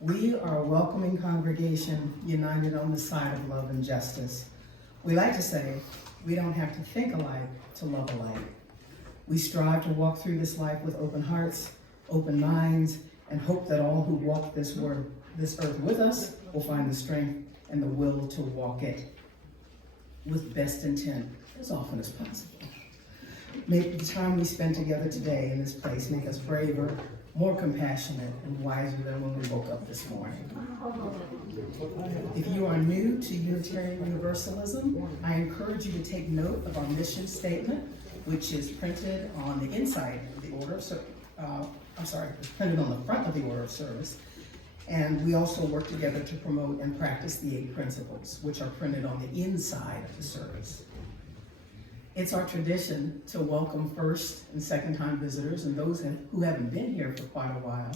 We are a welcoming congregation united on the side of love and justice. We like to say, we don't have to think alike to love alike. We strive to walk through this life with open hearts, open minds, and hope that all who walk this earth with us will find the strength and the will to walk it with best intent as often as possible. Make the time we spend together today in this place make us braver, more compassionate, and wiser than when we woke up this morning. If you are new to Unitarian Universalism, I encourage you to take note of our mission statement, which is printed on the inside of the order. It's printed on the front of the order of service. And we also work together to promote and practice the 8 principles, which are printed on the inside of the service. It's our tradition to welcome first and second time visitors and those who haven't been here for quite a while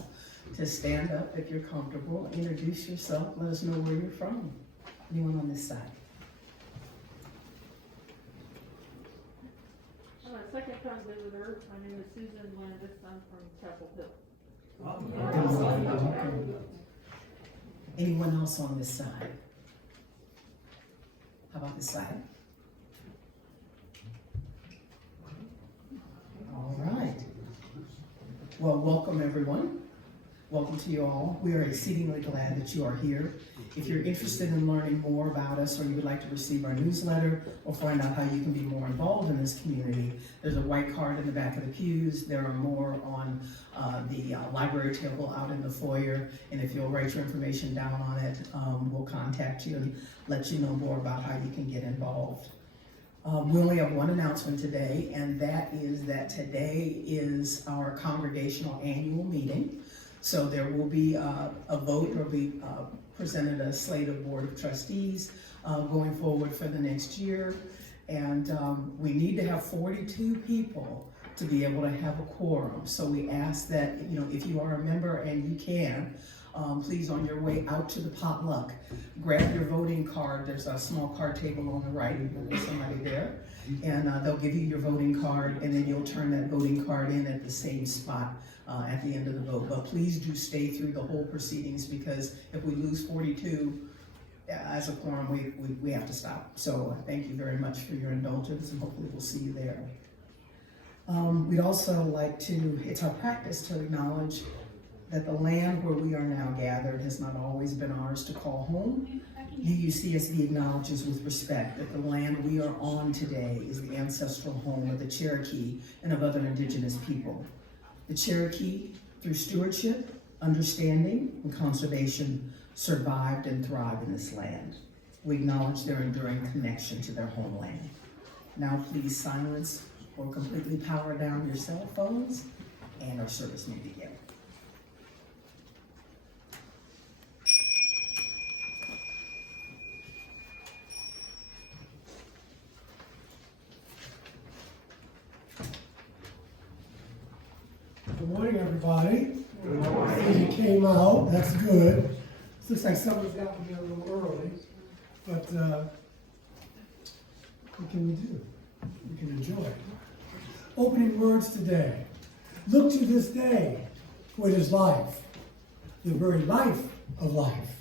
to stand up if you're comfortable, introduce yourself, let us know where you're from. Anyone on this side? Second time visitor, my name is Susan Landis, I'm from Chapel Hill. Anyone else on this side? How about this side? All right. Well, welcome everyone. Welcome to you all. We are exceedingly glad that you are here. If you're interested in learning more about us or you would like to receive our newsletter or find out how you can be more involved in this community, there's a white card in the back of the pews. There are more on the library table out in the foyer. And if you'll write your information down on it, we'll contact you and let you know more about how you can get involved. We only have one announcement today, and that is that today is our congregational annual meeting. So there will be a vote, or be presented a slate of board of trustees going forward for the next year. And we need to have 42 people to be able to have a quorum. So we ask that, if you are a member and you can, please on your way out to the potluck, grab your voting card. There's a small card table on the right, there's somebody there. And they'll give you your voting card, and then you'll turn that voting card in at the same spot at the end of the vote. But please do stay through the whole proceedings, because if we lose 42 as a quorum, we have to stop. So thank you very much for your indulgence, and hopefully we'll see you there. We'd also like to, it's our practice to acknowledge that the land where we are now gathered has not always been ours to call home. UUCSB acknowledges with respect that the land we are on today is the ancestral home of the Cherokee and of other indigenous people. The Cherokee, through stewardship, understanding, and conservation, survived and thrived in this land. We acknowledge their enduring connection to their homeland. Now please silence or completely power down your cell phones, and our service may begin. Good morning, everybody. Good morning. You came out, that's good. Looks like someone's gotten here a little early, but what can we do? We can enjoy it. Opening words today. Look to this day, for it is life, the very life of life.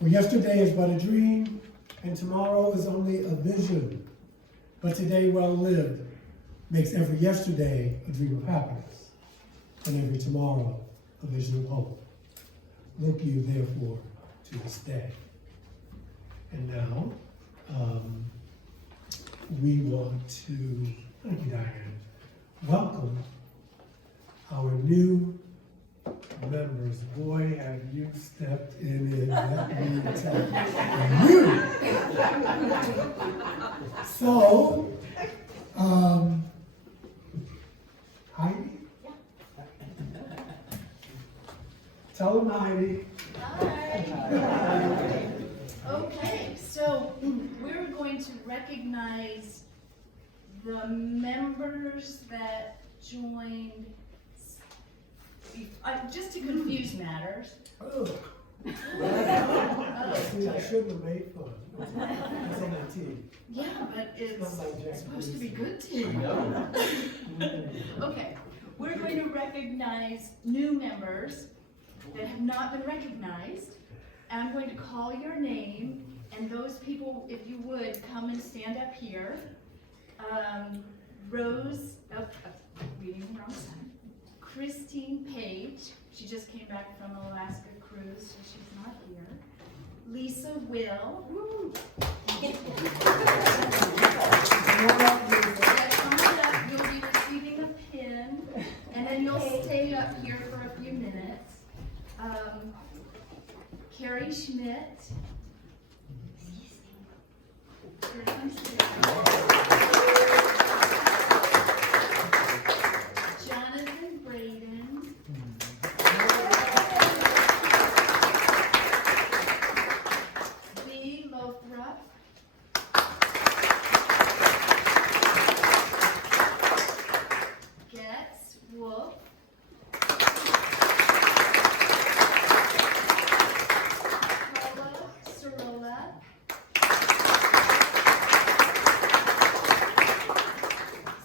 For yesterday is but a dream, and tomorrow is only a vision. But today well lived makes every yesterday a dream of happiness, and every tomorrow a vision of hope. Look you therefore to this day. And now, we want to, thank you, Diane, welcome our new members. Boy, have you stepped in it. Let me tell you. So, Heidi? Tell them, Heidi. Hi. Okay, so we're going to recognize the members that joined, just to confuse matters. Oh. See, I shouldn't have made fun. It's on the tea. Yeah, but it's not like Jack supposed to be Reese. good tea. Okay, we're going to recognize new members that have not been recognized. I'm going to call your name, and those people, if you would, come and stand up here. Rose, reading the wrong side. Christine Page, she just came back from Alaska cruise, so she's not here. Lisa Will. Woo. You'll be receiving a pin, and then you'll stay up here for a few minutes. Carrie Schmidt. Here comes Jonathan Braden. Lee Lothrop. Getz Wolf. Paula Sorolla.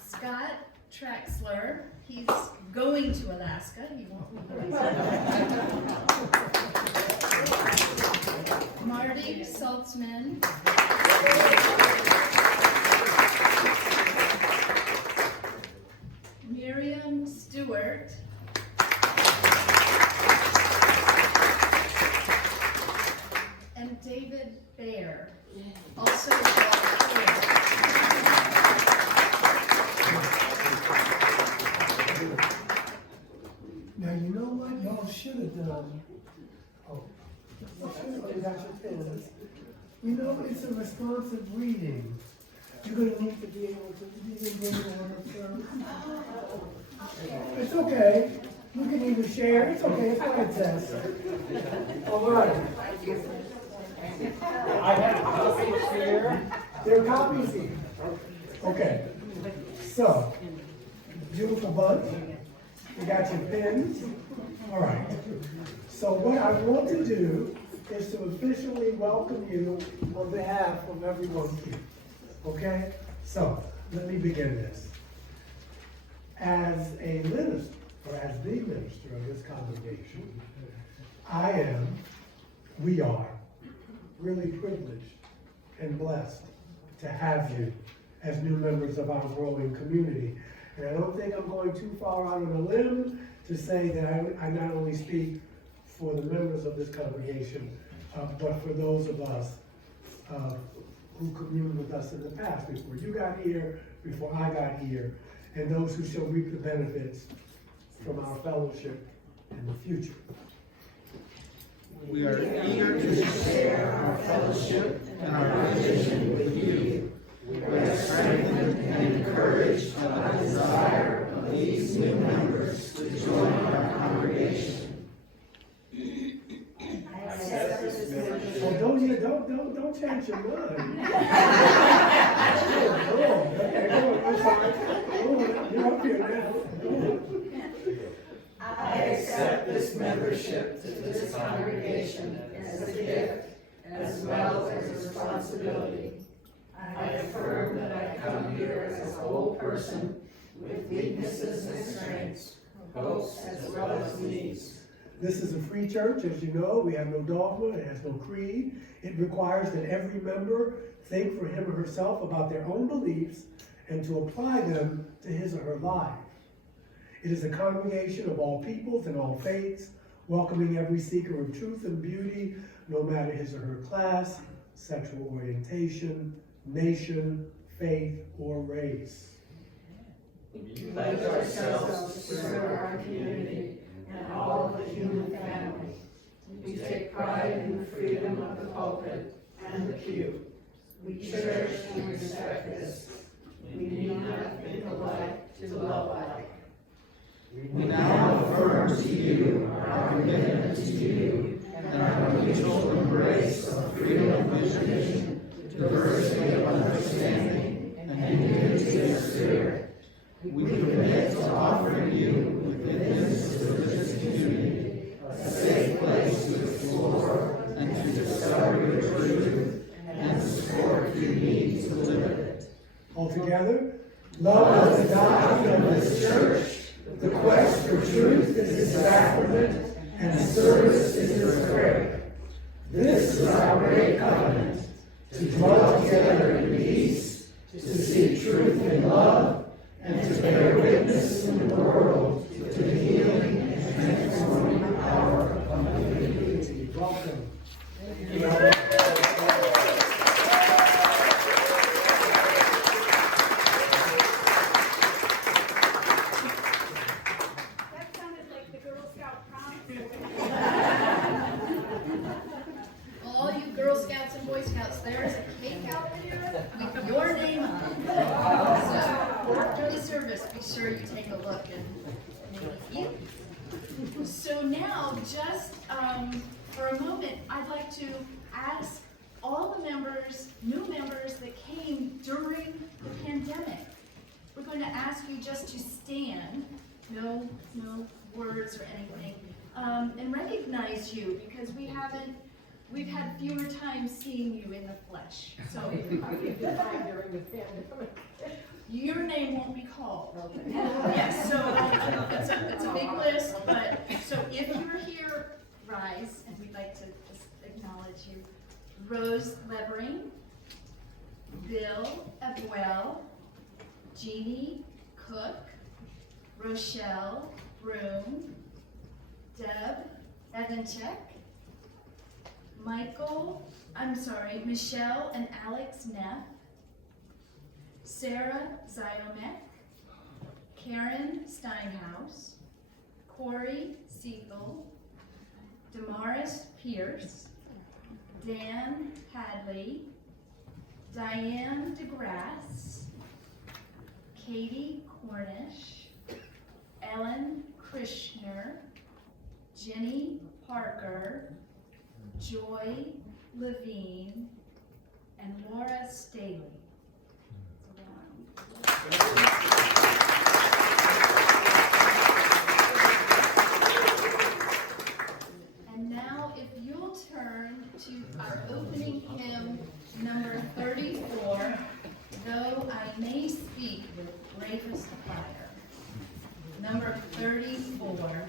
Scott Traxler. He's going to Alaska. He won't be here. Marty Saltzman. Miriam Stewart. And David Baer. Also Now, you know what y'all should have done? Oh, you got your pens. You know, it's a responsive reading. You're gonna need to be able to bring one up, sir. It's okay. You can even share. It's okay. It's not a test. All right. I have copies here. There are copies here. Okay. So, beautiful bunch. You got your pens. All right. So what I want to do is to officially welcome you on behalf of everyone here. Okay? So, let me begin this. As a minister, or as the minister of this congregation, we are really privileged and blessed to have you as new members of our growing community. And I don't think I'm going too far out on a limb to say that I not only speak for the members of this congregation, but for those of us who communed with us in the past, before you got here, before I got here, and those who shall reap the benefits from our fellowship in the future. We are eager to share our fellowship and our vision with you. We are strengthened and encouraged by the desire of these new members to join our congregation. Well, don't change your mind. Okay, go on, I'm sorry. Go on, you're up here now. Go on. I accept this membership to this congregation as a gift as well as a responsibility. I affirm that I come here as a whole person with weaknesses and strengths, hopes as well as needs. This is a free church, as you know. We have no dogma, it has no creed. It requires that every member think for him or herself about their own beliefs and to apply them to his or her life. It is a congregation of all peoples and all faiths, welcoming every seeker of truth and beauty, no matter his or her class, sexual orientation, nation, faith, or race. We pledge ourselves to serve our community and all of the human family. We take pride in the freedom of the pulpit and the pew. We cherish and respect this. We need not think alike to love alike. We now affirm to you our commitment to you and our mutual embrace of freedom of vision, diversity of understanding, and unity of spirit. We commit to offering you, within this religious community, a safe place to explore and to discover your truth and the support you need to live it. Altogether, love is the doctrine of this church. The quest for truth is its sacrament, and service is his prayer. This is our great covenant, to dwell together in peace, to seek truth in love, and to bear witness in the world to the healing and transforming power of community. Welcome. That sounded like the Girl Scout prom. All you Girl Scouts and Boy Scouts, there's a cake out there with your name on it. So after the service, be sure you take a look and maybe eat. So now, just for a moment, I'd like to ask all the members, new members that came during the pandemic. We're going to ask you just to stand, no words or anything, and recognize you because we've had fewer times seeing you in the flesh. So your name won't be called. Yes, so it's a big list, but so if you're here, rise, and we'd like to just acknowledge you. Rose Levering, Bill Abuel, Jeannie Cook, Rochelle Broom, Deb Evanchek, Michelle and Alex Neff, Sarah Ziomek, Karen Steinhaus, Corey Siegel, Damaris Pierce, Dan Hadley, Diane DeGrasse, Katie Cornish, Ellen Krishner, Jenny Parker, Joy Levine, and Laura Staley. And now if you'll turn to our opening hymn, number 34, Though I May Speak with Bravest Fire. Number 34.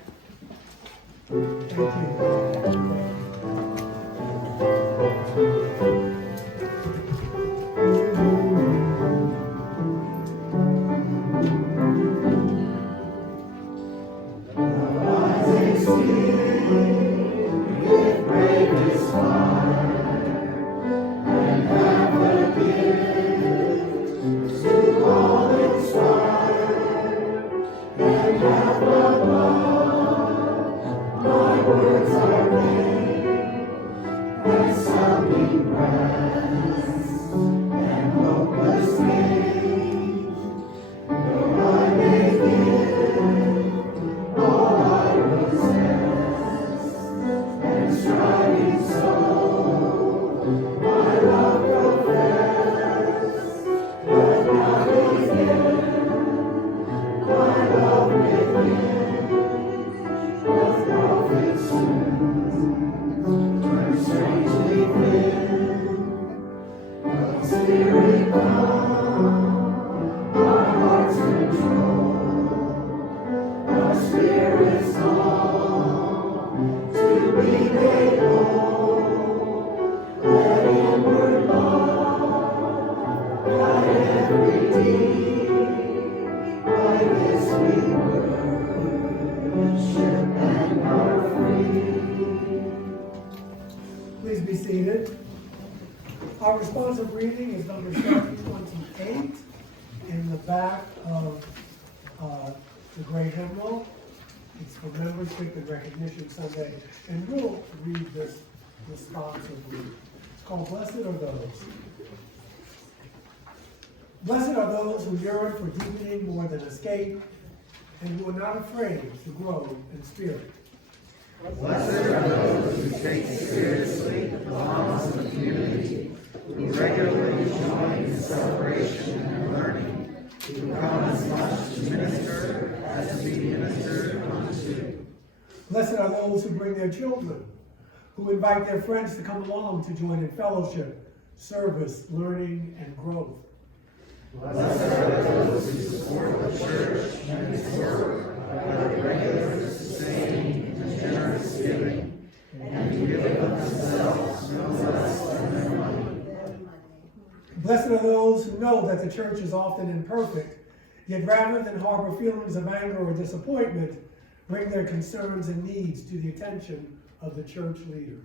Please be seated. Our responsive reading is number 728 in the back of the Great Hymnal. It's for Membership and Recognition Sunday, and we'll read this responsively. It's called Blessed Are Those. Blessed are those who yearn for deepening more than escape, and who are not afraid to grow in spirit. Blessed are those who take seriously the promise of community, who regularly join in celebration and learning, who come as much to minister as to be ministered unto. Blessed are those who bring their children, who invite their friends to come along to join in fellowship, service, learning, and growth. Blessed are those who support the church and its work by the regular sustaining and and generous giving, and to give of themselves no less than their money. Blessed are those who know that the church is often imperfect, yet rather than harbor feelings of anger or disappointment, bring their concerns and needs to the attention of the church leaders.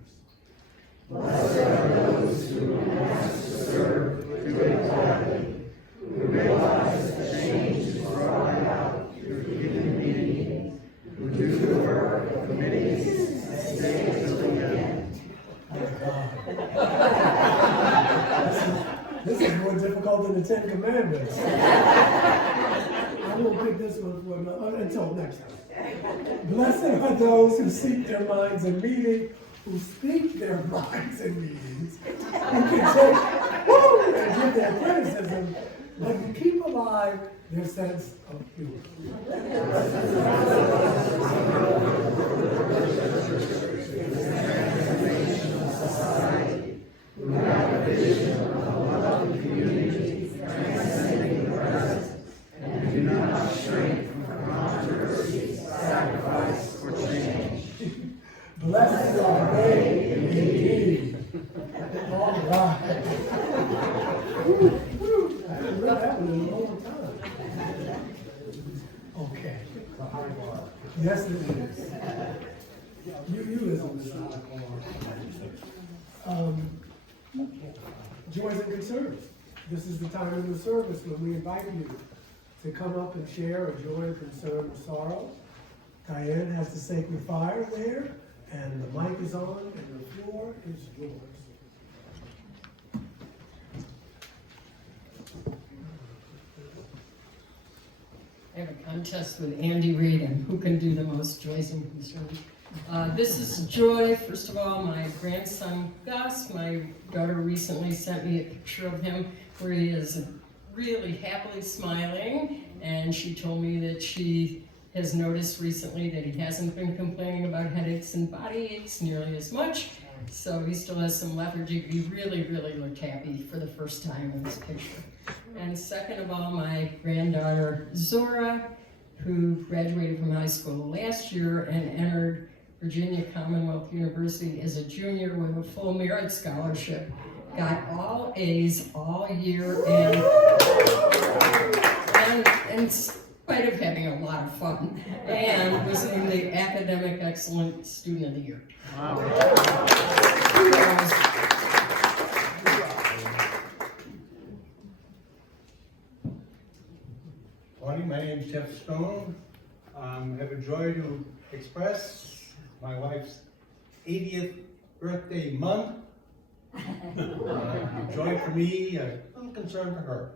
Blessed are those who ask to serve with great gladly, who realize that change is brought about through human beings, who do the work of committees and stay till the end. This is more difficult than the Ten Commandments. I won't pick this one for until next time. Blessed are those who seek their minds in meeting, who speak their minds in meetings, who can take and give their criticism, but who keep alive their sense of humor. Who have a vision of a loving community transcending the present, and do not shrink from controversy, sacrifice, or change. Blessed are they indeed. All right. I haven't read that one in a long time. Okay. Yes, it is. You isn't. Joys and concerns. This is the time in the service when we invite you to come up and share a joy, a concern, or sorrow. Diane has the sacred fire there, and the mic is on, and the floor is yours. I have a contest with Andy Reid and who can do the most joys and concerns. This is joy. First of all, my grandson Gus, my daughter recently sent me a picture of him where he is really happily smiling, and she told me that she has noticed recently that he hasn't been complaining about headaches and body aches nearly as much, so he still has some lethargy. He really, really looked happy for the first time in this picture. And second of all, my granddaughter Zora, who graduated from high school last year and entered Virginia Commonwealth University as a junior with a full merit scholarship, got all A's all year, and in spite of having a lot of fun, and was named the Academic Excellent Student of the Year. Wow. Morning, my name is Jeff Stone. I have a joy to express my wife's 80th birthday month. Joy for me, a little concern for her.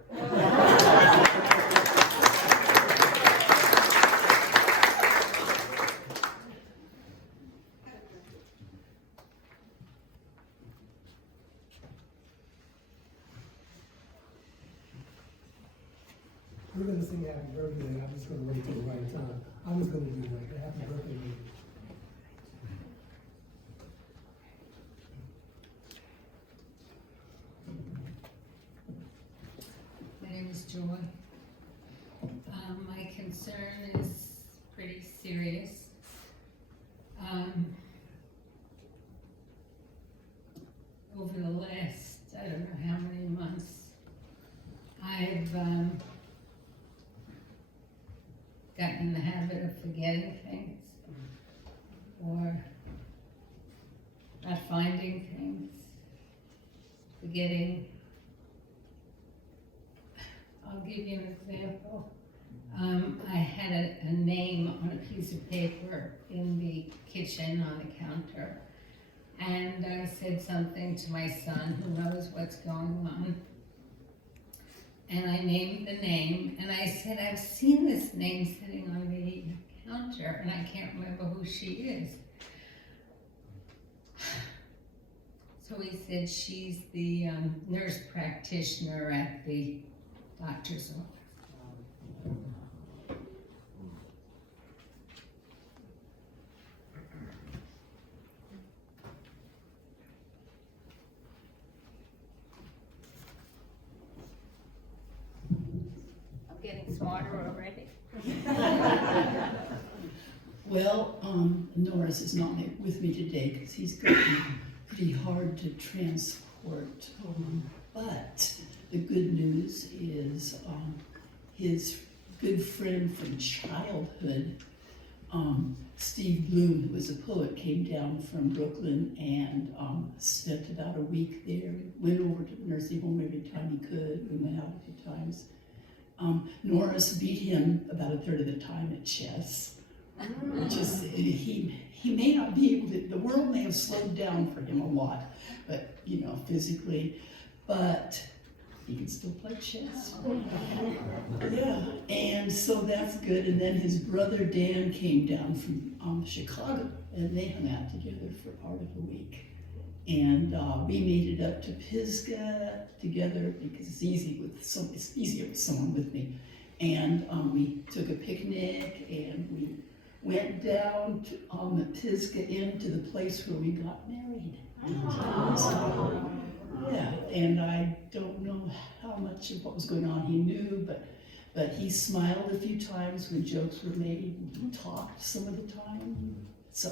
We're going to sing happy birthday. I'm just going to wait till the right time. I was going to do that. Happy birthday. Baby. My name is Joy. My concern is pretty serious. Over the last, I don't know how many months, I've gotten in the habit of forgetting things or not finding things, forgetting. I'll give you an example. I had a name on a piece of paper in the kitchen on the counter, and I said something to my son who knows what's going on. And I named the name, and I said, I've seen this name sitting on the counter, and I can't remember who she is. So he said, she's the nurse practitioner at the doctor's office. I'm getting smarter already. Well, Nora, Norris is not with me today because he's going to be pretty hard to transport. But the good news is his good friend from childhood, Steve Bloom, who was a poet, came down from Brooklyn and spent about a week there. Went over to the nursing home every time he could. We went out a few times. Norris beat him about a third of the time at chess. Just he may not be able to. The world may have slowed down for him a lot, but physically, but he can still play chess. Yeah, and so that's good. And then his brother Dan came down from Chicago, and they hung out together for part of the week. And we made it up to Pisgah together because it's easier with someone with me. And we took a picnic, and we went down to Pisgah into the place where we got married. So, yeah, and I don't know how much of what was going on he knew, but he smiled a few times when jokes were made, and he talked some of the time. So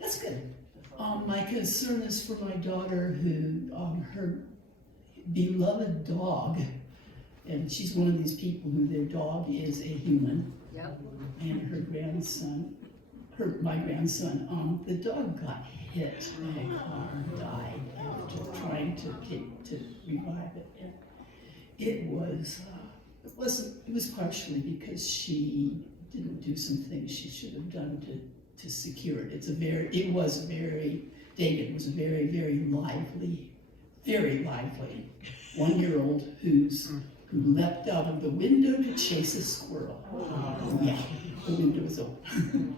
that's good. My concern is for my daughter, who her beloved dog, and she's one of these people who their dog is a human. Yep. And her grandson, my grandson, the dog got hit by a car and died after trying to revive it. And it was partially because she didn't do some things she should have done to secure it. David was a very, very lively 1-year-old who leapt out of the window to chase a squirrel. Yeah, the window was open.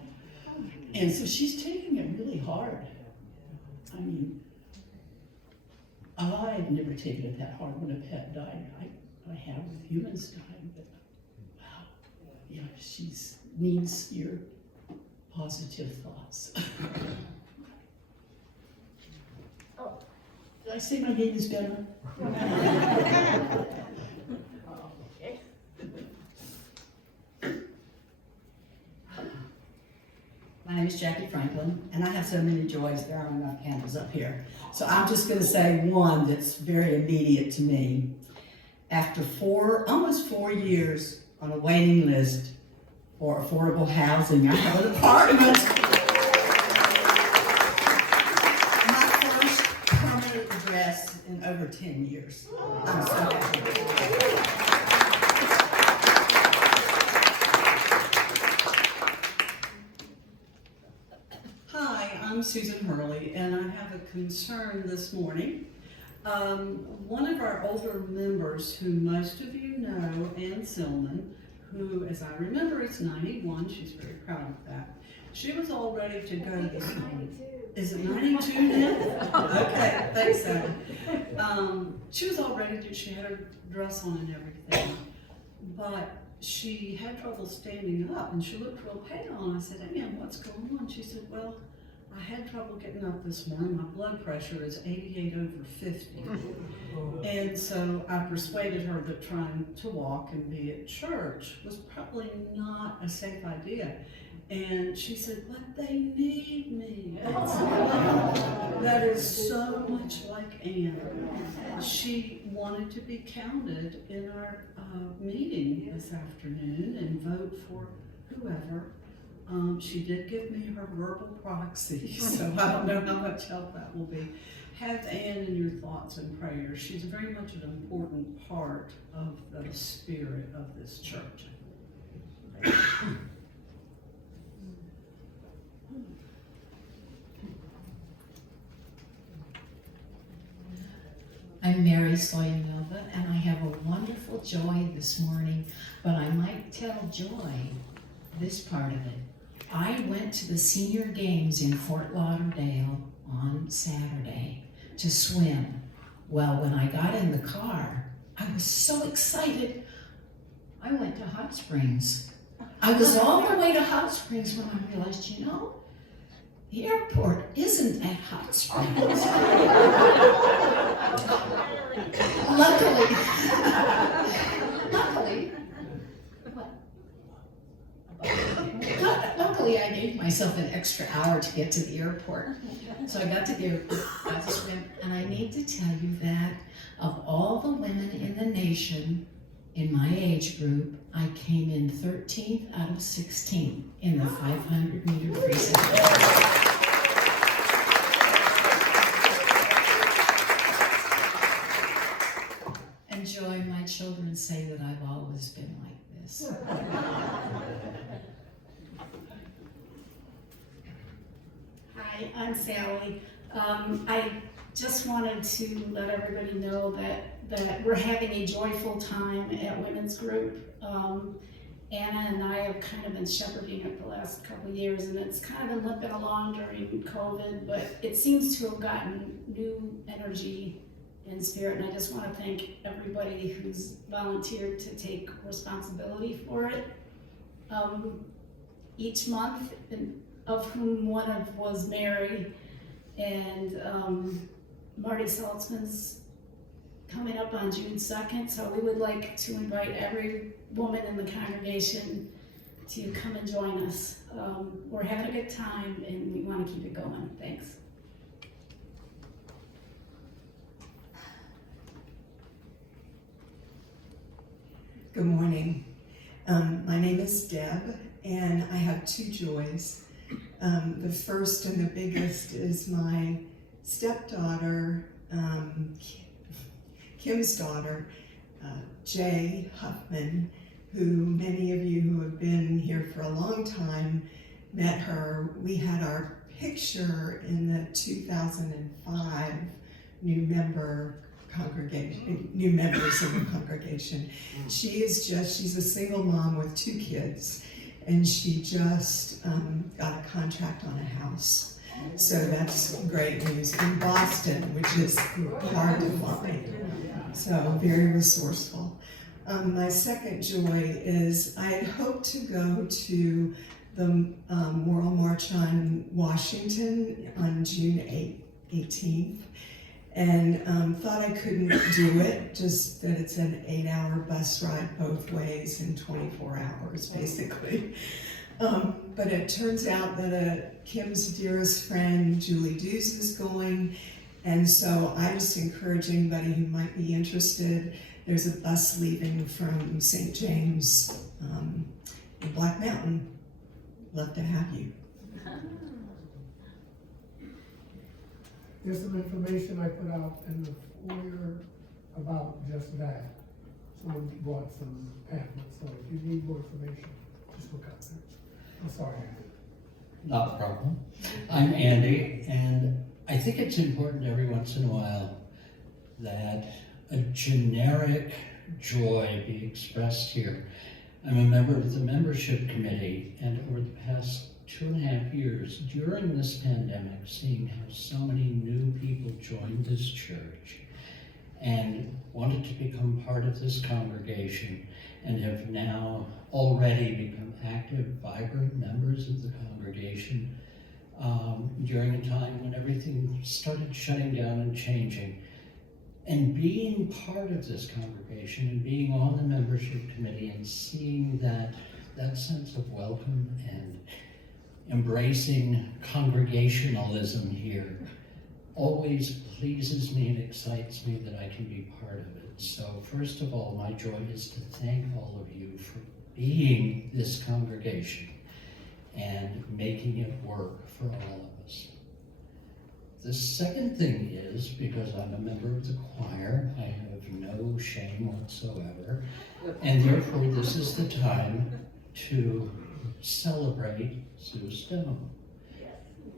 And so she's taking it really hard. I mean, I've never taken it that hard when a pet died. I have with humans dying, but wow, yeah, she needs your positive thoughts. Oh, did I say my name is Benna? My name is Jackie Franklin, and I have so many joys, there aren't enough candles up here. So I'm just going to say one that's very immediate to me. After almost 4 years on a waiting list for affordable housing, I have an apartment. My first permanent address in over 10 years. I'm so happy. I'm Susan Hurley, and I have a concern this morning. One of our older members, who most of you know, Ann Silman, who, as I remember, is 91. She's very proud of that. She was all ready to go this morning. Is it 92 now? Okay, thanks, Ann. She was all ready to. She had her dress on and everything, but she had trouble standing up, and she looked real pale. And I said, "Ann, what's going on?" She said, "Well, I had trouble getting up this morning. My blood pressure is 88/50. And so I persuaded her that trying to walk and be at church was probably not a safe idea. And she said, "But they need me." That is so much like Ann. She wanted to be counted in our meeting this afternoon and vote for whoever. She did give me her verbal proxy, so I don't know how much help that will be. Have Ann in your thoughts and prayers. She's very much an important part of the spirit of this church. I'm Mary Soyanova, and I have a wonderful joy this morning, but I might tell Joy this part of it. I went to the senior games in Fort Lauderdale on Saturday to swim. Well, when I got in the car, I was so excited, I went to Hot Springs. I was all the way to Hot Springs when I realized, the airport isn't at Hot Springs. Luckily, luckily I gave myself an extra hour to get to the airport. So I got to the airport, got to swim, and I need to tell you that of all the women in the nation in my age group, I came in 13th out of 16 in the 500-meter freestyle. And Joy, my children say that I've always been like this. Hi, I'm Sally. I just wanted to let everybody know that we're having a joyful time at Women's Group. Anna and I have kind of been shepherding it the last couple of years, and it's kind of been limping along during COVID, but it seems to have gotten new energy and spirit, and I just want to thank everybody who's volunteered to take responsibility for it. Each month, of whom one was Mary, and Marty Saltzman's coming up on June 2nd, so we would like to invite every woman in the congregation to come and join us. We're having a good time and we want to keep it going. Thanks. Good morning. My name is Deb, and I have two joys. The first and the biggest is my stepdaughter, Kim's daughter, Jay Huffman, who many of you who have been here for a long time met her. We had our picture in the 2005 new members in the congregation. She's a single mom with 2 kids, and she just got a contract on a house. So that's great news in Boston, which is hard to find. So very resourceful. My second joy is I had hoped to go to the Moral March on Washington on June 18th, and thought I couldn't do it, just that it's an 8-hour bus ride both ways in 24 hours, basically. But it turns out that Kim's dearest friend, Julie Dews, is going, and so I just encourage anybody who might be interested. There's a bus leaving from St. James in Black Mountain. Love to have you. There's some information I put out in the foyer about just that. Someone bought some pamphlets, so if you need more information, just look up there. I'm sorry, Andy. Not a problem. I'm Andy, and I think it's important every once in a while that a generic joy be expressed here. I'm a member of the membership committee, and over the past 2.5 years, during this pandemic, seeing how so many new people joined this church and wanted to become part of this congregation and have now already become active, vibrant members of the congregation during a time when everything started shutting down and changing. And being part of this congregation and being on the membership committee and seeing that sense of welcome and embracing congregationalism here always pleases me and excites me that I can be part of it. So first of all, my joy is to thank all of you for being this congregation and making it work for all of us. The second thing is, because I'm a member of the choir, I have no shame whatsoever, and therefore this is the time to celebrate Sue Stone.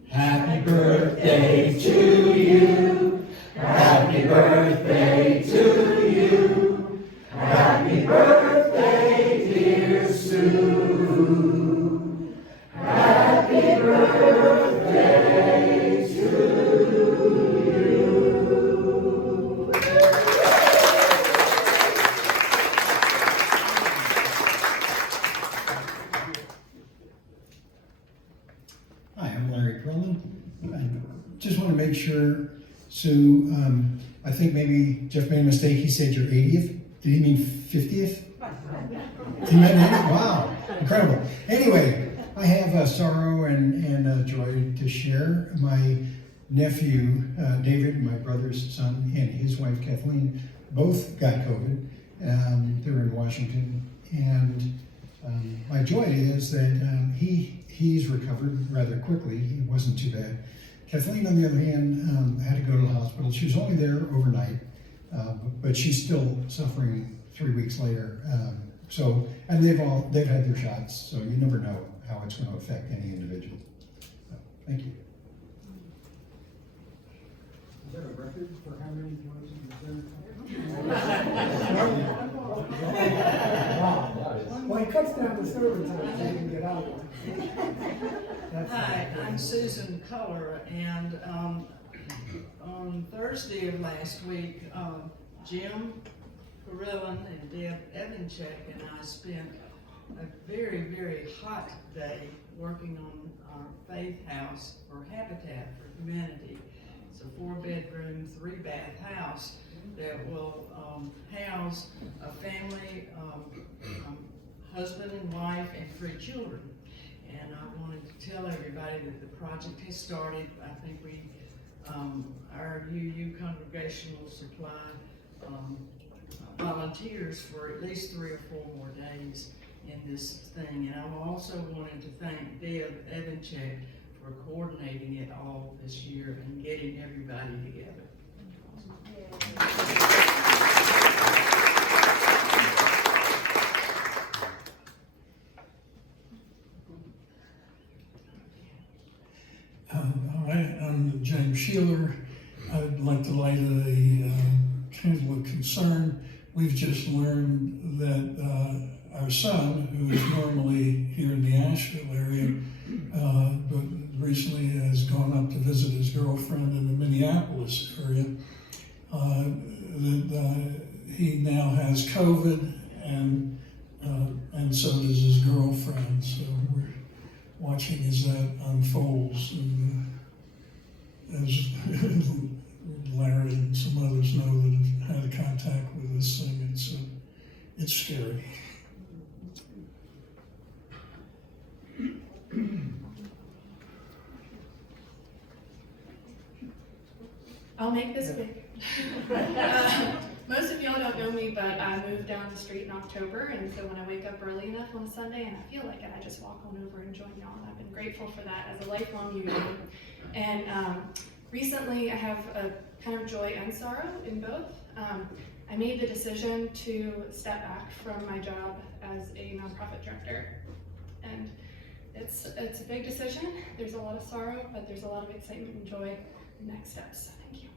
Happy birthday to you, happy birthday to you, happy birthday dear Sue, happy birthday to you. Hi, I'm Larry Perlman. I just want to make sure, Sue, I think maybe Jeff made a mistake. He said your 80th. Did he mean 50th? He meant 80th? Wow, incredible. Anyway, I have a sorrow and a joy to share. My nephew, David, my brother's son, and his wife, Kathleen, both got COVID. They're in Washington. And my joy is that he's recovered rather quickly. It wasn't too bad. Kathleen, on the other hand, had to go to the hospital. She was only there overnight, but she's still suffering 3 weeks later. And they've had their shots, so you never know how it's going to affect any individual. So, thank you. Is there a record for how many joys in the Well, he cuts down the server time so he can get out. Hi, I'm Susan Culler, and on Thursday of last week, Jim Carillon and Deb Evanchek and I spent a very, very hot day working on our Faith House for Habitat for Humanity. It's a 4-bedroom, 3-bath house that will house a family, husband and wife, and 3 children. And I wanted to tell everybody that the project has started. I think our UU congregational supply volunteers for at least 3 or 4 more days in this thing. And I also wanted to thank Deb Evanchek for coordinating it all this year and getting everybody together. All right, I'm James Sheeler. I'd like to light a candle of concern. We've just learned that our son, who is normally here in the Asheville area, but recently has gone up to visit his girlfriend in the Minneapolis area, that he now has COVID, and so does his girlfriend. So we're watching as that unfolds, and as Larry and some others know that have had contact with this thing, it's scary. I'll make this quick. Most of y'all don't know me, but I moved down the street in October, and so when I wake up early enough on Sunday and I feel like it, I just walk on over and join y'all, and I've been grateful for that as a lifelong user. And recently I have a kind of joy and sorrow in both. I made the decision to step back from my job as a nonprofit director, and it's a big decision. There's a lot of sorrow, but there's a lot of excitement and joy in next steps. Thank you.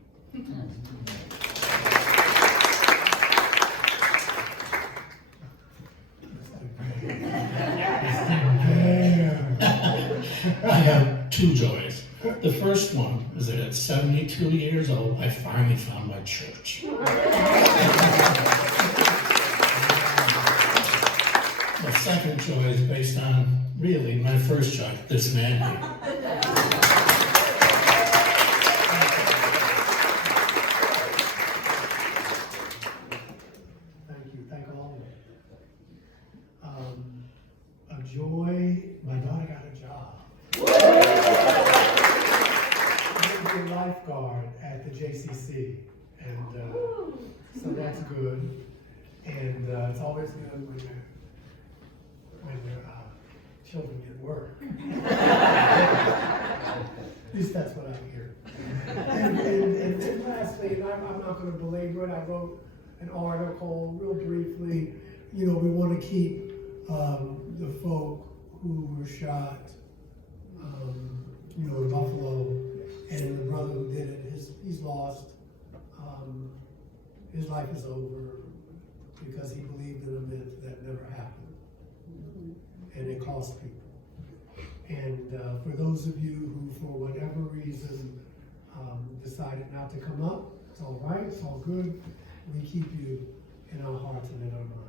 I have 2 joys. The first one is that at 72 years old, I finally found my church. The second joy is based on, really, my first joy, this man here. Thank you. Thank all of you. A joy, my daughter got a job. I'm a lifeguard at the JCC, and so that's good. And it's always good when your children get work. At least that's what I hear. And lastly, and I'm not going to belabor it, I wrote an article real briefly. You know, we want to keep the folk who were shot, in Buffalo, and the brother who did it, he's lost. His life is over because he believed in a myth that never happened, and it cost people. And for those of you who, for whatever reason, decided not to come up, it's all right, it's all good. We keep you in our hearts and in our minds.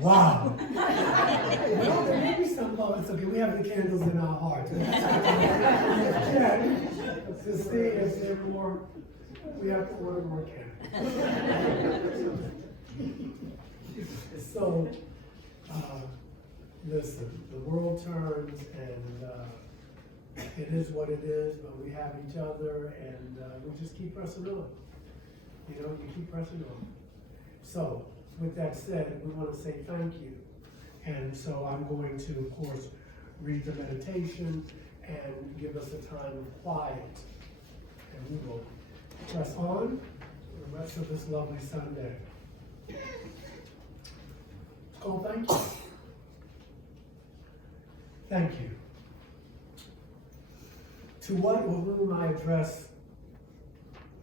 Wow. Well, there may be some moments. Okay, we have the candles in our hearts. To see if there are more We have to order more cans. So, listen, the world turns and it is what it is, but we have each other and we just keep pressing on. You know, you keep pressing on. So, with that said, we want to say thank you. And so I'm going to, of course, read the meditation and give us a time of quiet. And we will press on for the rest of this lovely Sunday. Oh, thank you. Thank you. To what or whom I address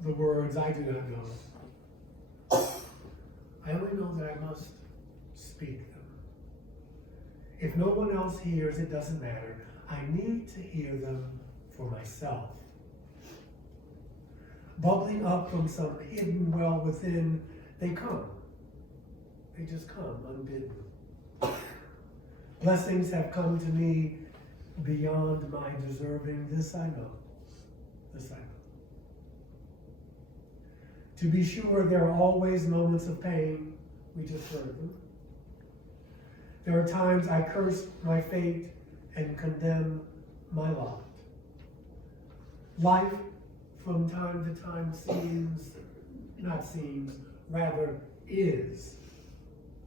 the words I do not know. I only know that I must speak them. If no one else hears, it doesn't matter. I need to hear them for myself. Bubbling up from some hidden well within, they come. They just come unbidden. Blessings have come to me beyond my deserving. This I know. This I know. To be sure, there are always moments of pain. We just heard them. There are times I curse my fate and condemn my lot. Life from time to time rather is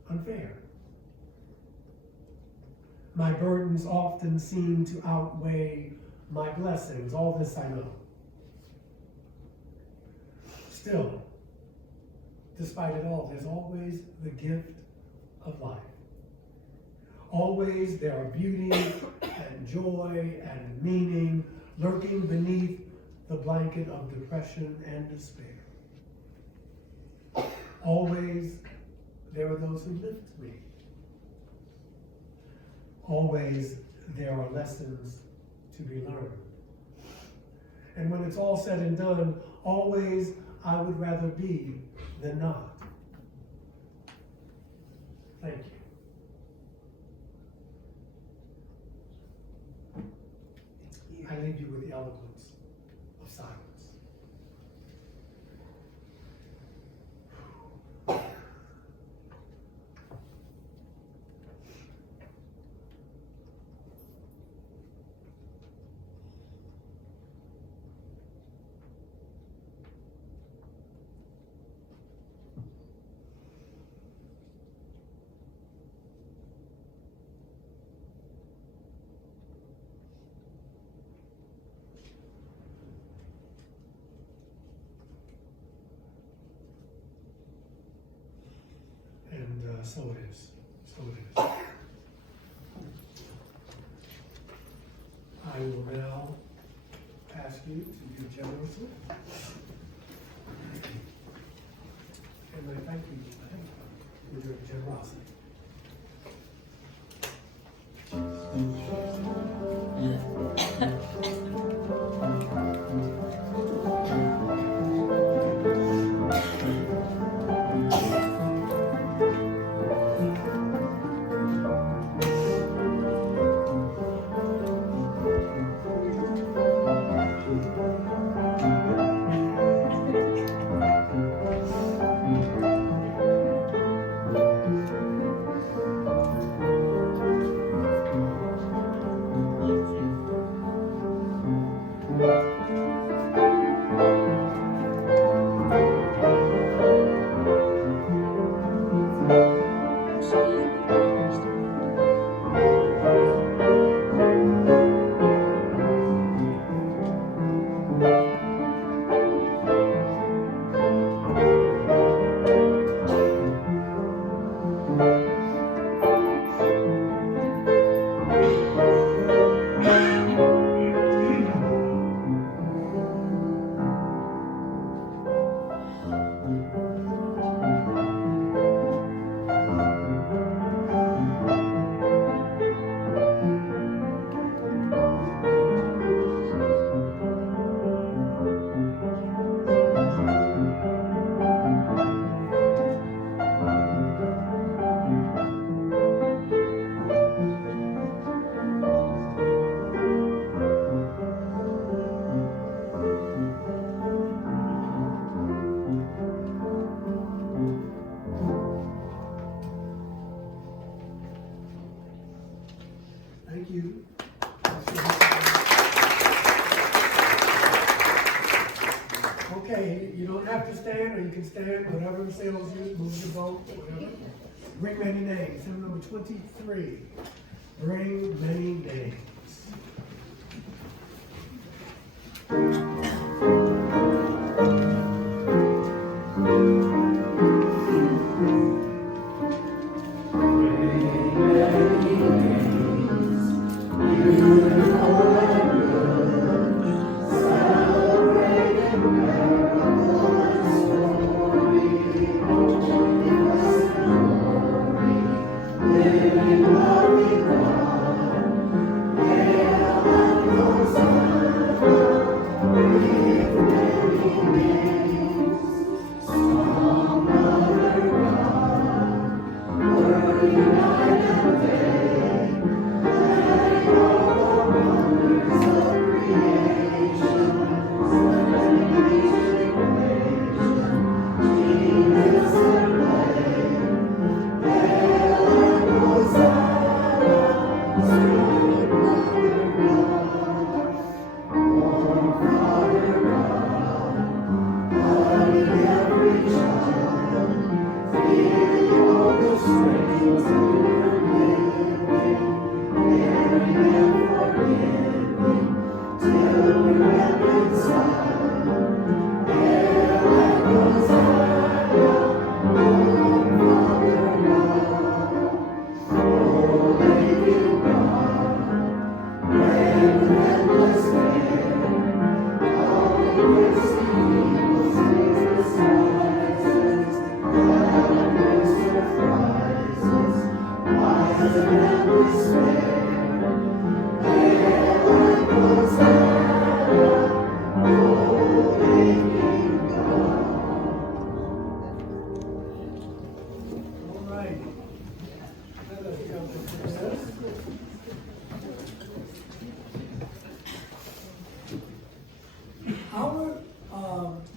unfair. My burdens often seem to outweigh my blessings. All this I know. Still, despite it all, there's always the gift of life. Always there are beauty and joy and meaning lurking beneath the blanket of depression and despair. Always there are those who lift me. Always there are lessons to be learned. And when it's all said and done, always I would rather be than not. Thank you. I leave you with the eloquence of silence. And so it is. So it is. I will now ask you to give generously. And I thank you for your generosity. Thank you. Okay, you don't have to stand, or you can stand, whatever settles you, move your boat, whatever. Bring many names. Hymn number 23. Bring many names.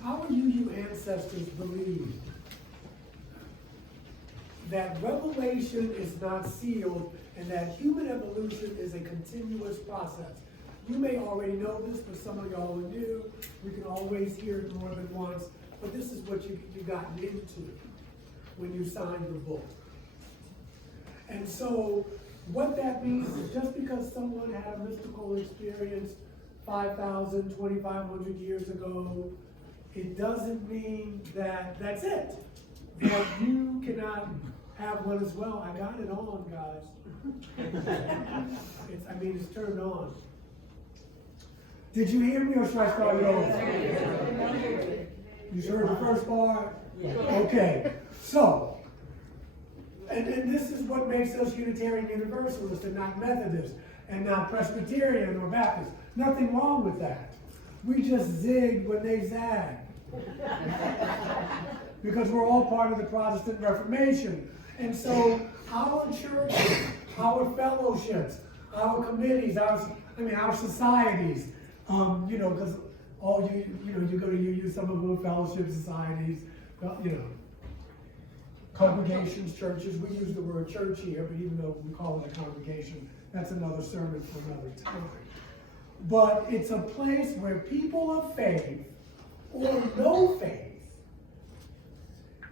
Our UU ancestors believed that revelation is not sealed and that human evolution is a continuous process. You may already know this, but some of y'all are new. We can always hear it more than once, but this is what you got into when you signed the book. And so what that means is just because someone had a mystical experience 5,000, 2,500 years ago, it doesn't mean that that's it. That you cannot have one as well. I got it on, guys. It's turned on. Did you hear me or should I start it over? You heard the first part? Okay. So, and this is what makes us Unitarian Universalists and not Methodists and not Presbyterian or Baptist. Nothing wrong with that. We just zig when they zag. Because we're all part of the Protestant Reformation. And so our churches, our fellowships, our committees, our societies, because all you go to UU, some of them are fellowship societies, congregations, churches. We use the word church here, but even though we call it a congregation, that's another sermon for another time. But it's a place where people of faith or no faith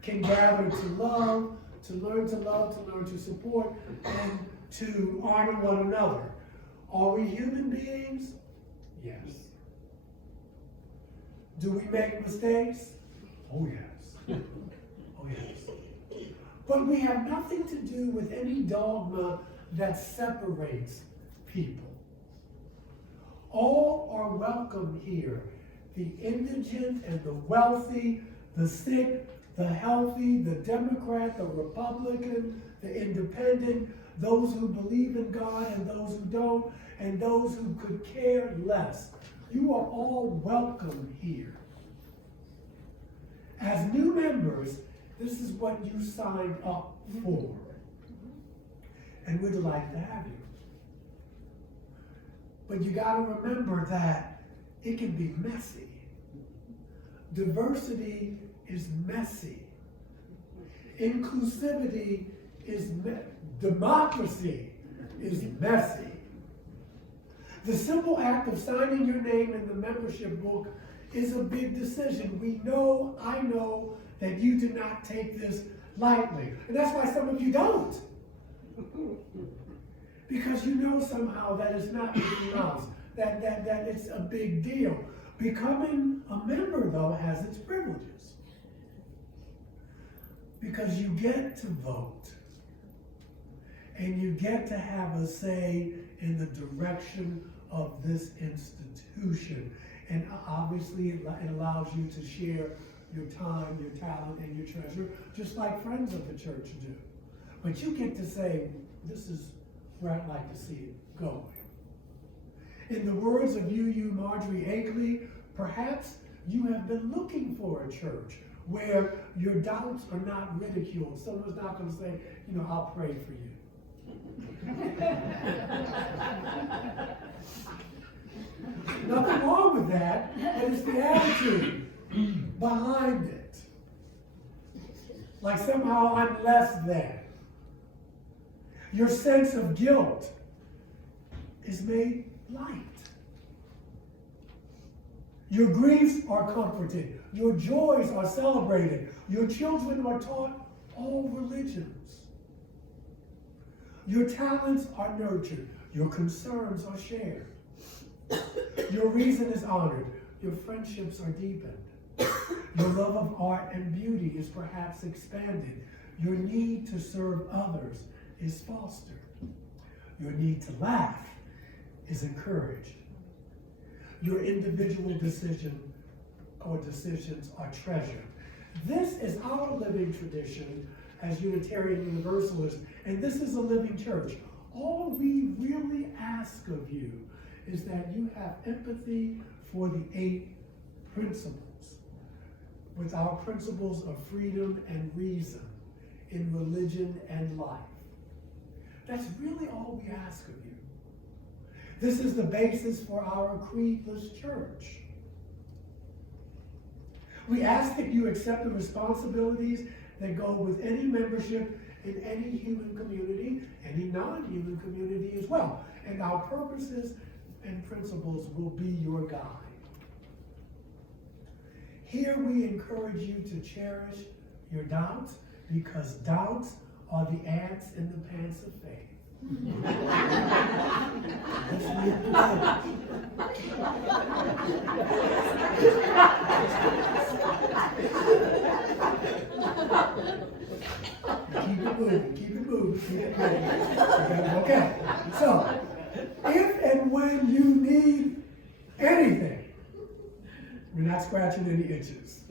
can gather to love, to learn to support, and to honor one another. Are we human beings? Yes. Do we make mistakes? Oh yes. Oh yes. But we have nothing to do with any dogma that separates people. All are welcome here. The indigent and the wealthy, the sick, the healthy, the Democrat, the Republican, the independent, those who believe in God and those who don't, and those who could care less. You are all welcome here. As new members, this is what you signed up for. And we'd like to have you. But you got to remember that it can be messy. Diversity is messy. Inclusivity is democracy is messy. The simple act of signing your name in the membership book is a big decision. I know that you do not take this lightly. And that's why some of you don't. Because you know somehow that it's not Mickey Mouse, that it's a big deal. Becoming a member, though, has its privileges. Because you get to vote. And you get to have a say in the direction of this institution. And obviously it allows you to share your time, your talent, and your treasure, just like friends of the church do. But you get to say, this is where I'd like to see it going. In the words of UU Marjorie Akeley, perhaps you have been looking for a church where your doubts are not ridiculed. Someone's not going to say, I'll pray for you. Nothing wrong with that, but it's the attitude behind it. Like somehow I'm less than. Your sense of guilt is made light. Your griefs are comforted. Your joys are celebrated. Your children are taught all religions. Your talents are nurtured. Your concerns are shared. Your reason is honored. Your friendships are deepened. Your love of art and beauty is perhaps expanded. Your need to serve others is fostered. Your need to laugh is encouraged. Your individual decisions are treasured. This is our living tradition as Unitarian Universalists, and this is a living church. All we really ask of you is that you have empathy for the 8 principles, with our principles of freedom and reason in religion and life. That's really all we ask of you. This is the basis for our creedless church. We ask that you accept the responsibilities that go with any membership in any human community, any non-human community as well. And our purposes and principles will be your guide. Here we encourage you to cherish your doubts, because doubts are the ants in the pants of faith. Keep it moving, keep it moving, keep it moving. Okay, so if and when you need anything, we're not scratching any itches.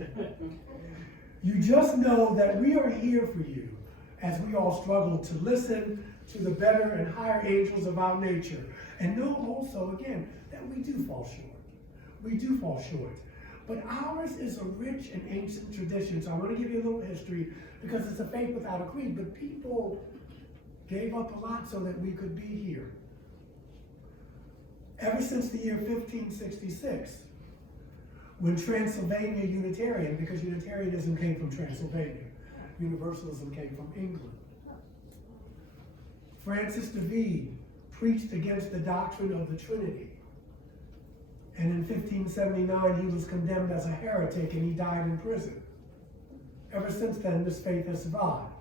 You just know that we are here for you as we all struggle to listen to the better and higher angels of our nature. And know also, again, that we do fall short. We do fall short. But ours is a rich and ancient tradition. So I want to give you a little history, because it's a faith without a creed. But people gave up a lot so that we could be here. Ever since the year 1566, when Transylvania Unitarian, because Unitarianism came from Transylvania, Universalism came from England. Francis de Vide preached against the doctrine of the Trinity. And in 1579, he was condemned as a heretic and he died in prison. Ever since then, this faith has survived.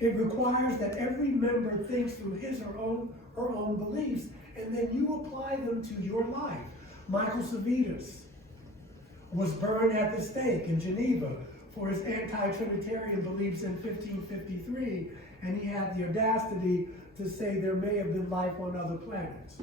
It requires that every member thinks through his or her own beliefs, and then you apply them to your life. Michael Servetus was burned at the stake in Geneva for his anti-Trinitarian beliefs in 1553, and he had the audacity to say there may have been life on other planets.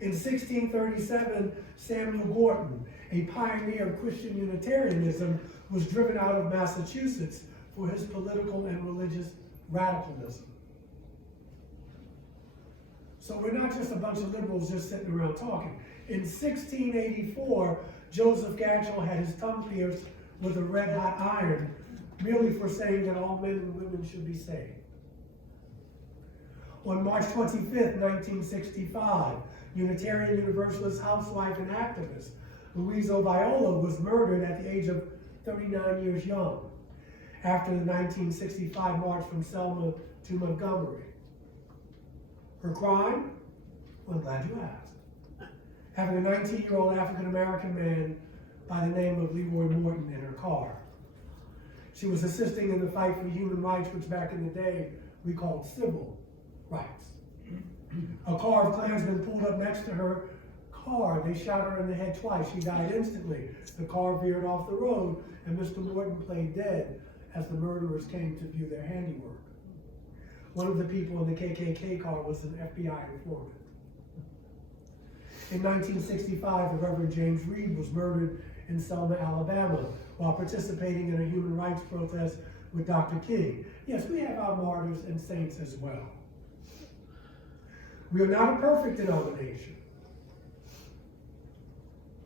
In 1637, Samuel Gorton, a pioneer of Christian Unitarianism, was driven out of Massachusetts for his political and religious radicalism. So we're not just a bunch of liberals just sitting around talking. In 1684, Joseph Gatchell had his tongue pierced with a red-hot iron, merely for saying that all men and women should be saved. On March 25th, 1965, Unitarian Universalist housewife and activist Louise Oviola was murdered at the age of 39 years young after the 1965 march from Selma to Montgomery. Her crime? Well, I'm glad you asked. Having a 19-year-old African-American man by the name of Leroy Morton in her car. She was assisting in the fight for human rights, which back in the day we called civil rights. A car of Klansmen pulled up next to her car. They shot her in the head twice. She died instantly. The car veered off the road, and Mr. Morton played dead as the murderers came to view their handiwork. One of the people in the KKK car was an FBI informant. In 1965, the Reverend James Reed was murdered in Selma, Alabama, while participating in a human rights protest with Dr. King. Yes, we have our martyrs and saints as well. We are not a perfect denomination,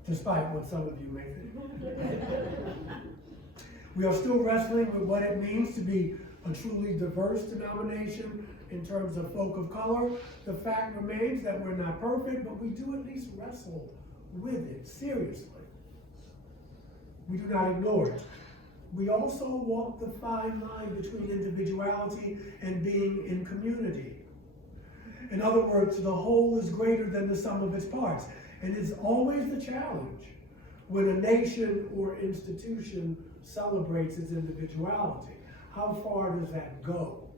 despite what some of you may think. We are still wrestling with what it means to be a truly diverse denomination in terms of folk of color. The fact remains that we're not perfect, but we do at least wrestle with it seriously. We do not ignore it. We also walk the fine line between individuality and being in community. In other words, the whole is greater than the sum of its parts. And it's always the challenge when a nation or institution celebrates its individuality. How far does that go?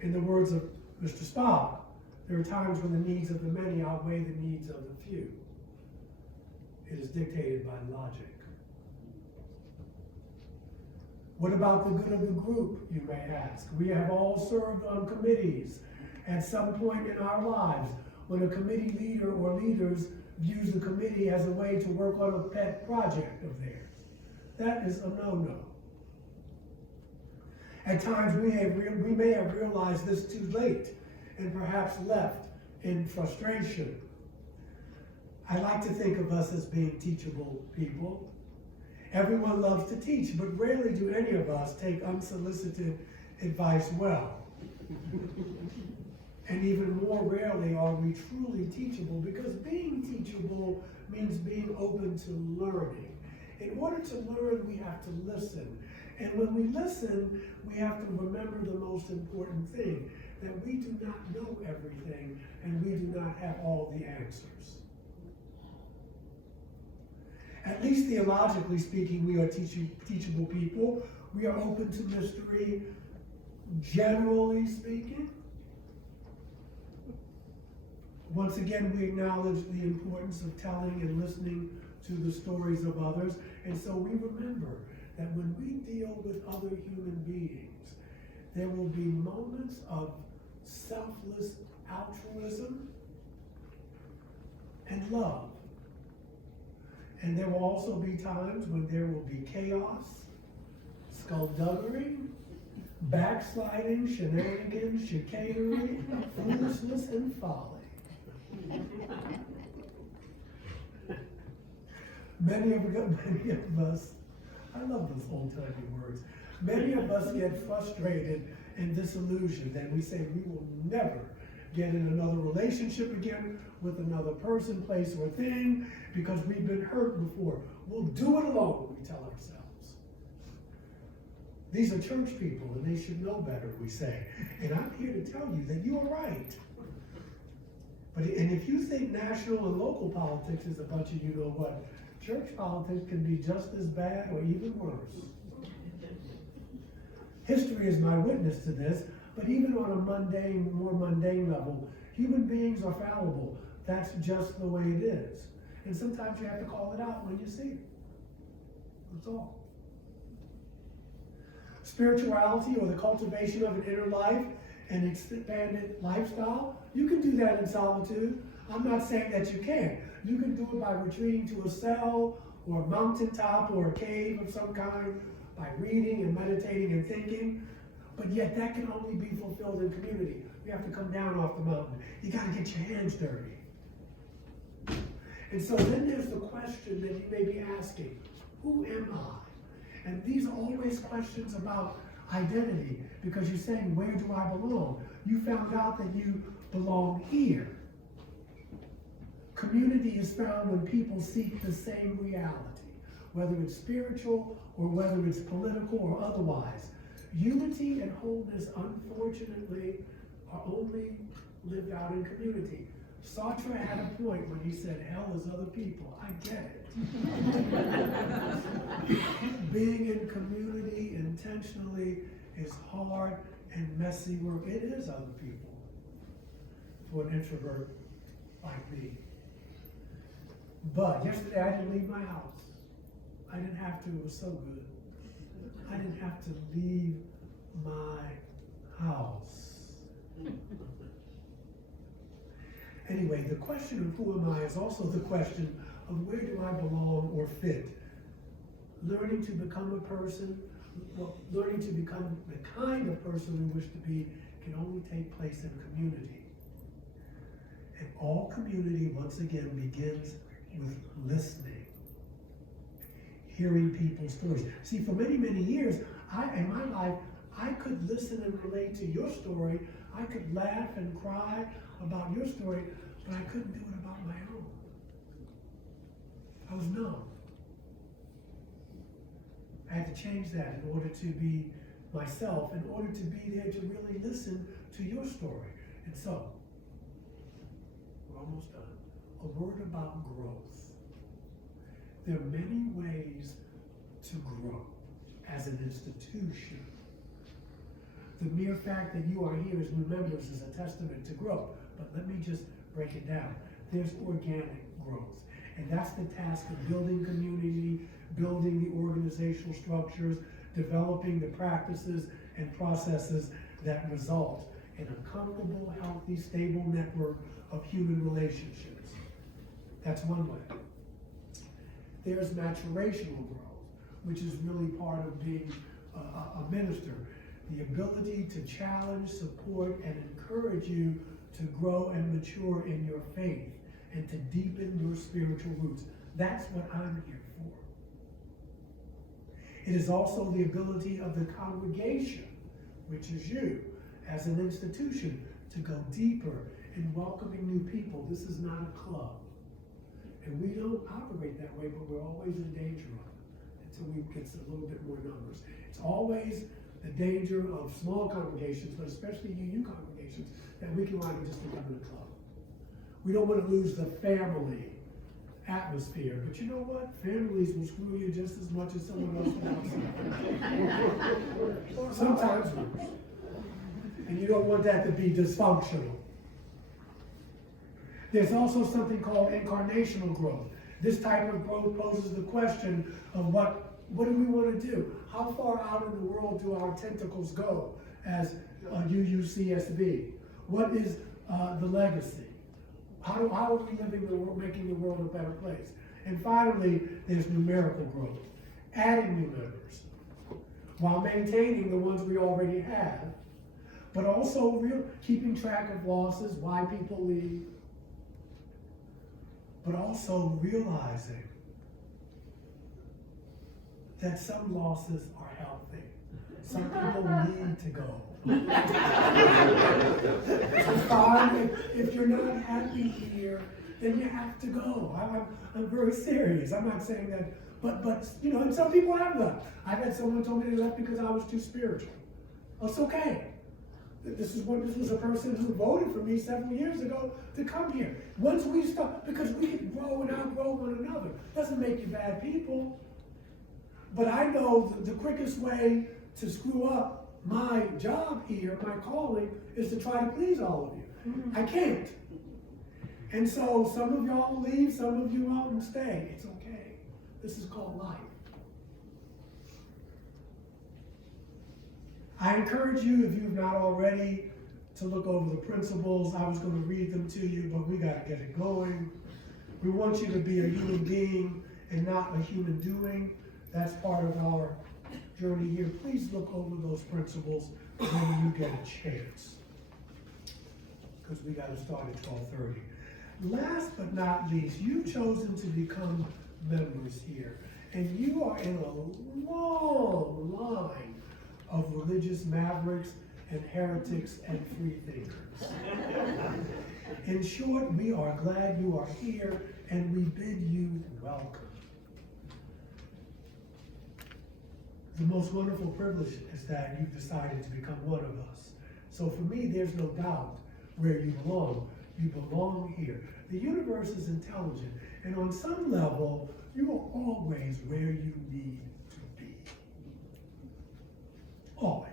In the words of Mr. Spock, there are times when the needs of the many outweigh the needs of the few. It is dictated by logic. What about the good of the group, you may ask? We have all served on committees at some point in our lives when a committee leader or leaders views the committee as a way to work on a pet project of theirs. That is a no-no. At times we may have realized this too late and perhaps left in frustration. I like to think of us as being teachable people. Everyone loves to teach, but rarely do any of us take unsolicited advice well. And even more rarely are we truly teachable, because being teachable means being open to learning. In order to learn, we have to listen. And when we listen, we have to remember the most important thing, that we do not know everything and we do not have all the answers. At least theologically speaking, we are teachable people. We are open to mystery, generally speaking. Once again, we acknowledge the importance of telling and listening to the stories of others. And so we remember that when we deal with other human beings, there will be moments of selfless altruism and love. And there will also be times when there will be chaos, skullduggery, backsliding, shenanigans, chicanery, foolishness, and folly. Many of us, I love those old-timey words, many of us get frustrated and disillusioned, and we say we will never get in another relationship again with another person, place, or thing because we've been hurt before. We'll do it alone, we tell ourselves. These are church people, and they should know better, we say. And I'm here to tell you that you are right. And if you think national and local politics is a bunch of you-know-what, church politics can be just as bad or even worse. History is my witness to this, but even on a more mundane level, human beings are fallible. That's just the way it is. And sometimes you have to call it out when you see it. That's all. Spirituality, or the cultivation of an inner life and expanded lifestyle, you can do that in solitude. I'm not saying that you can't. You can do it by retreating to a cell or a mountaintop or a cave of some kind, by reading and meditating and thinking. But yet that can only be fulfilled in community. You have to come down off the mountain. You got to get your hands dirty. And so then there's the question that you may be asking, who am I? And these are always questions about identity, because you're saying, where do I belong? You found out that you belong here. Community is found when people seek the same reality, whether it's spiritual or whether it's political or otherwise. Unity and wholeness, unfortunately, are only lived out in community. Sartre had a point when he said, hell is other people. I get it. Being in community intentionally is hard and messy work. It is other people for an introvert like me. But yesterday I didn't leave my house. I didn't have to, it was so good. I didn't have to leave my house. Anyway, the question of who am I is also the question of where do I belong or fit. Learning to become a person, well, learning to become the kind of person we wish to be can only take place in community. And all community, once again, begins with listening, hearing people's stories. See, for many, many years, in my life, I could listen and relate to your story. I could laugh and cry about your story, but I couldn't do it about my own. I was numb. I had to change that in order to be myself, in order to be there to really listen to your story. And so, we're almost done. A word about growth. There are many ways to grow as an institution. The mere fact that you are here as new members is a testament to growth. But let me just break it down. There's organic growth. And that's the task of building community, building the organizational structures, developing the practices and processes that result in a comfortable, healthy, stable network of human relationships. That's one way. There's maturational growth, which is really part of being a minister. The ability to challenge, support, and encourage you to grow and mature in your faith and to deepen your spiritual roots. That's what I'm here for. It is also the ability of the congregation, which is you, as an institution, to go deeper in welcoming new people. This is not a club. And we don't operate that way, but we're always in danger of it until we get a little bit more numbers. It's always the danger of small congregations, but especially UU congregations, that we can wind up just becoming a club. We don't want to lose the family atmosphere, but you know what? Families will screw you just as much as someone else will. Sometimes worse. And you don't want that to be dysfunctional. There's also something called incarnational growth. This type of growth poses the question of what do we want to do? How far out in the world do our tentacles go as UUCSB? What is the legacy? How are we living the world, making the world a better place? And finally, there's numerical growth, adding new members, while maintaining the ones we already have, but also keeping track of losses, why people leave, but also realizing that some losses are healthy. Some people need to go. It's fine. If you're not happy here, then you have to go. I'm very serious. I'm not saying that, but you know, and some people have left. I've had someone told me they left because I was too spiritual. Well, it's okay. This was a person who voted for me several years ago to come here. Once we start, because we can grow and outgrow one another. Doesn't make you bad people. But I know the quickest way to screw up my job here, my calling, is to try to please all of you. I can't. And so some of y'all will leave, some of you won't stay. It's okay. This is called life. I encourage you, if you've not already, to look over the principles. I was going to read them to you, but we got to get it going. We want you to be a human being and not a human doing. That's part of our journey here. Please look over those principles when you get a chance, because we got to start at 12:30. Last but not least, you've chosen to become members here, and you are in a long line of religious mavericks and heretics and free thinkers. In short, we are glad you are here, and we bid you welcome. The most wonderful privilege is that you've decided to become one of us, So for me, there's no doubt where you belong. You belong here. The universe is intelligent, and on some level, you are always where you need to be. Always.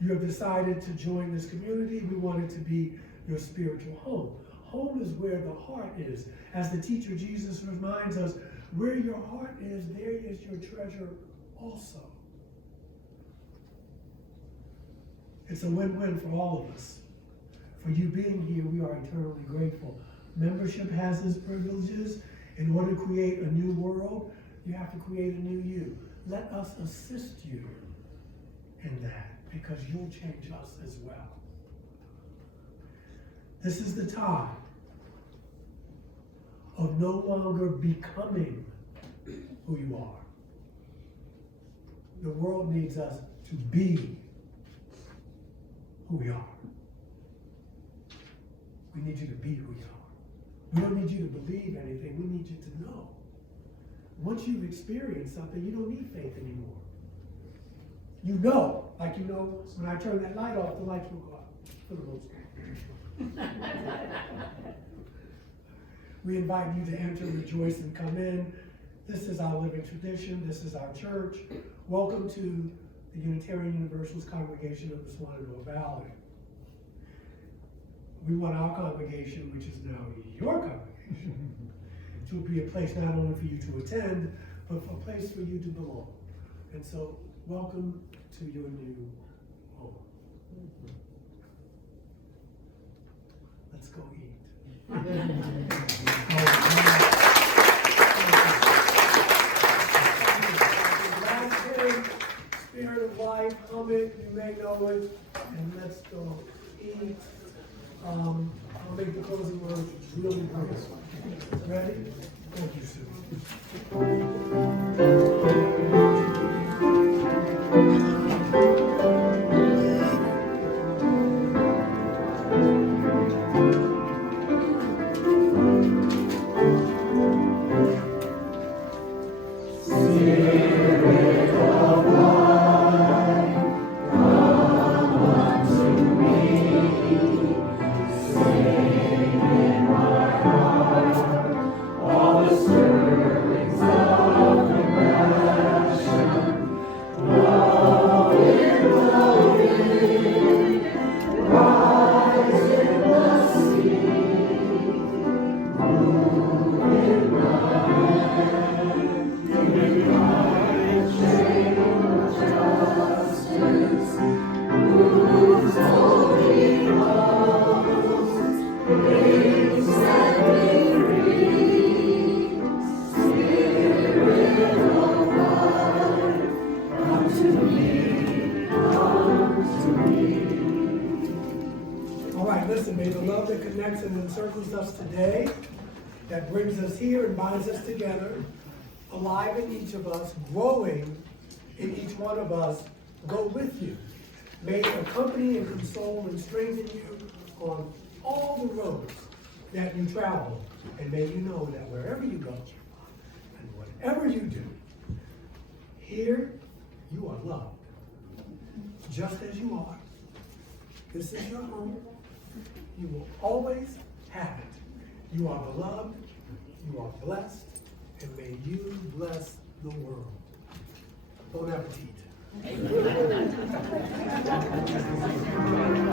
You have decided to join this community. We want it to be your spiritual home. Home is where the heart is. As the teacher Jesus reminds us, where your heart is, there is your treasure also. It's a win-win for all of us. For you being here, we are eternally grateful. Membership has its privileges. In order to create a new world, you have to create a new you. Let us assist you in that, because you'll change us as well. This is the time of no longer becoming who you are. The world needs us to be who we are. We need you to be who you are. We don't need you to believe anything. We need you to know. Once you've experienced something, you don't need faith anymore. You know, like you know, when I turn that light off, the lights will go up for the most part. We invite you to enter, rejoice, and come in. This is our living tradition. This is our church. Welcome to the Unitarian Universalist Congregation of the Shenandoah Valley. We want our congregation, which is now your congregation, to be a place not only for you to attend, but a place for you to belong. And so, welcome to your new home. Let's go eat. Last thing, Spirit of Life, hum it, you may know it, and let's go eat. I'll make the closing words really brief. Ready? Thank you, Sue. Encircles us today, that brings us here and binds us together, alive in each of us, growing in each one of us, go with you. May it accompany and console and strengthen you on all the roads that you travel. And may you know that wherever you go and whatever you do, here you are loved, just as you are. This is your home. You will always have it. You are beloved, you are blessed, and may you bless the world. Bon appetit.